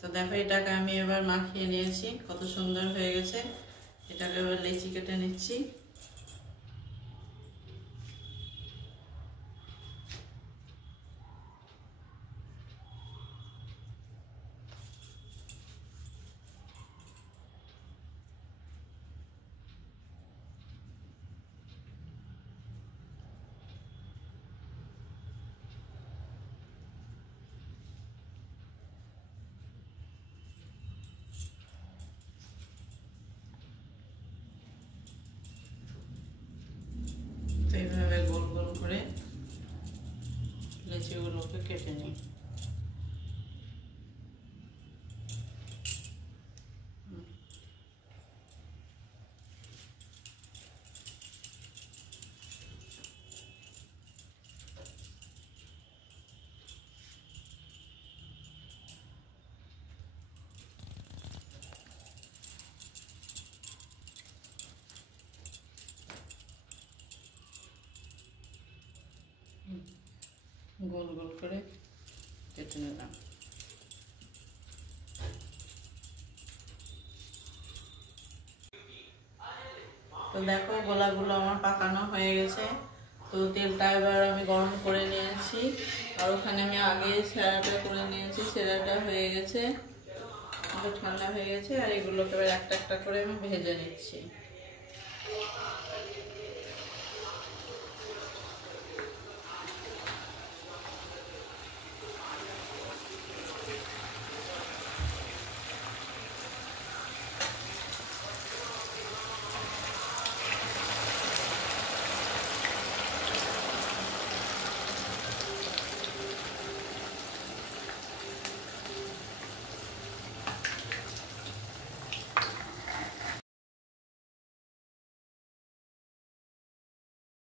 তো দেখো এটাকে আমি এবার মাখিয়ে নিয়েছি, কত সুন্দর হয়ে গেছে। এটাকে এবার লেচি কেটে নিচ্ছি। তো এইভাবে গোল গোল করে লেচিগুলোকে কেটে নিই। গোল গোল করে কেটে নিলাম। তো দেখো গোলাগুলো আমার পাকানো হয়ে গেছে। তো তেলটা এবার আমি গরম করে নিয়েছি, আর ওখানে আমি আগে সেরাটা করে নিয়েছি, সেরাটা হয়ে গেছে, ঠান্ডা হয়ে গেছে। আর এগুলোকে এবার একটা একটা করে আমি ভেজে নিচ্ছি।